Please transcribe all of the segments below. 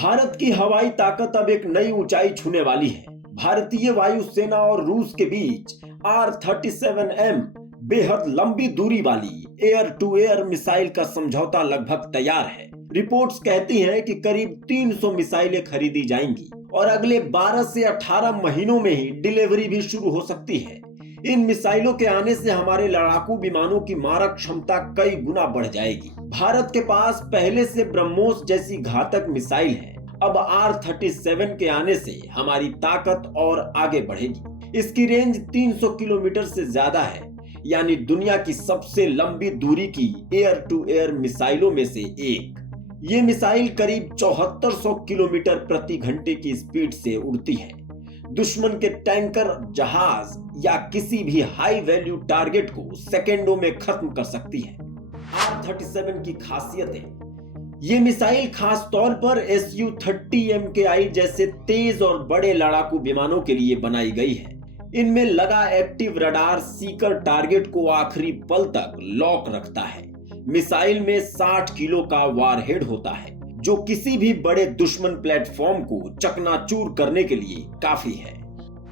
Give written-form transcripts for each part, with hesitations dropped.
भारत की हवाई ताकत अब एक नई ऊंचाई छूने वाली है। भारतीय वायुसेना और रूस के बीच R-37M बेहद लंबी दूरी वाली एयर टू एयर मिसाइल का समझौता लगभग तैयार है। रिपोर्ट्स कहती हैं कि करीब 300 मिसाइलें खरीदी जाएंगी और अगले 12 से 18 महीनों में ही डिलीवरी भी शुरू हो सकती है। इन मिसाइलों के आने से हमारे लड़ाकू विमानों की मारक क्षमता कई गुना बढ़ जाएगी। भारत के पास पहले से ब्रह्मोस जैसी घातक मिसाइल है। अब R-37 के आने से हमारी ताकत और आगे बढ़ेगी। इसकी रेंज 300 किलोमीटर से ज्यादा है, यानी दुनिया की सबसे लंबी दूरी की एयर टू एयर मिसाइलों में से एक। ये मिसाइल करीब 7400 किलोमीटर प्रति घंटे की स्पीड से उड़ती है। दुश्मन के टैंकर, जहाज या किसी भी हाई वैल्यू टारगेट को सेकेंडों में खत्म कर सकती है। R-37 की खासियतें। ये मिसाइल खास तौर पर Su-30 MKI जैसे तेज और बड़े लड़ाकू विमानों के लिए बनाई गई है। इनमें लगा एक्टिव रडार सीकर टारगेट को आखिरी पल तक लॉक रखता है। मिसाइल में 60 किलो का वारहेड होता है, जो किसी भी बड़े दुश्मन प्लेटफॉर्म को चकनाचूर करने के लिए काफी है।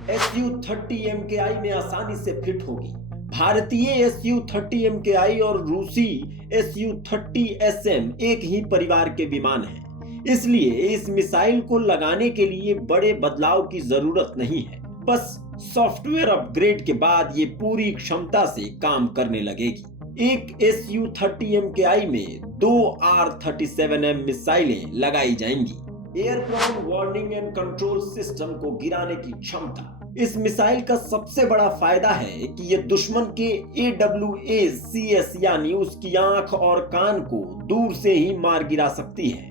Su-30 MKI में आसानी से फिट होगी। भारतीय Su-30 MKI और रूसी Su-30 SM एक ही परिवार के विमान हैं, इसलिए इस मिसाइल को लगाने के लिए बड़े बदलाव की जरूरत नहीं है। बस सॉफ्टवेयर अपग्रेड के बाद ये पूरी क्षमता से काम करने लगेगी। एक Su-30 MKI में 2 R-37M मिसाइलें लगाई जाएंगी। Airborne warning and control system को गिराने की क्षमता। इस मिसाइल का सबसे बड़ा फायदा है कि यह दुश्मन के AWACS यानी उसकी आंख और कान को दूर से ही मार गिरा सकती है।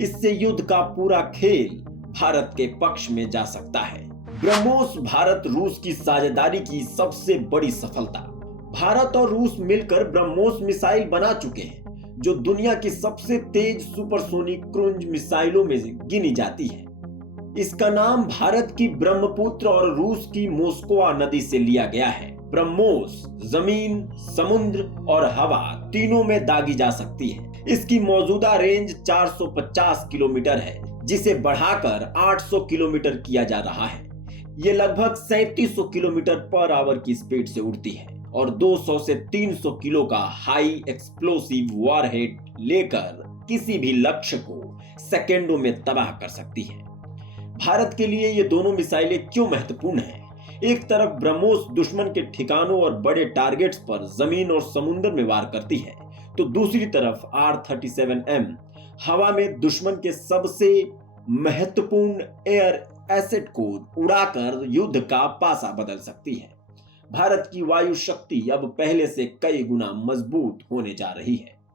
इससे युद्ध का पूरा खेल भारत के पक्ष में जा सकता है। ब्रह्मोस भारत रूस की साझेदारी की सबसे बड़ी सफलता। भारत और रूस मिलकर ब्रह्मोस मिसाइल बना चुके हैं, जो दुनिया की सबसे तेज सुपरसोनिक क्रूज मिसाइलों में गिनी जाती है। इसका नाम भारत की ब्रह्मपुत्र और रूस की मोस्कवा नदी से लिया गया है। ब्रह्मोस जमीन, समुद्र और हवा तीनों में दागी जा सकती है। इसकी मौजूदा रेंज 450 किलोमीटर है, जिसे बढ़ाकर 800 किलोमीटर किया जा रहा है। ये लगभग 3700 किलोमीटर पर आवर की स्पीड से उड़ती है और 200 से 300 किलो का हाई एक्सप्लोसिव वॉरहेड लेकर किसी भी लक्ष्य को सेकेंडों में तबाह कर सकती है। भारत के लिए ये दोनों मिसाइलें क्यों महत्वपूर्ण हैं? एक तरफ ब्रह्मोस दुश्मन के ठिकानों और बड़े टारगेट्स पर जमीन और समुद्र में वार करती है, तो दूसरी तरफ R-37M हवा में दुश्मन के सबसे महत्वपूर्ण एयर एसेट को उड़ाकर युद्ध का पासा बदल सकती है। भारत की वायु शक्ति अब पहले से कई गुना मजबूत होने जा रही है।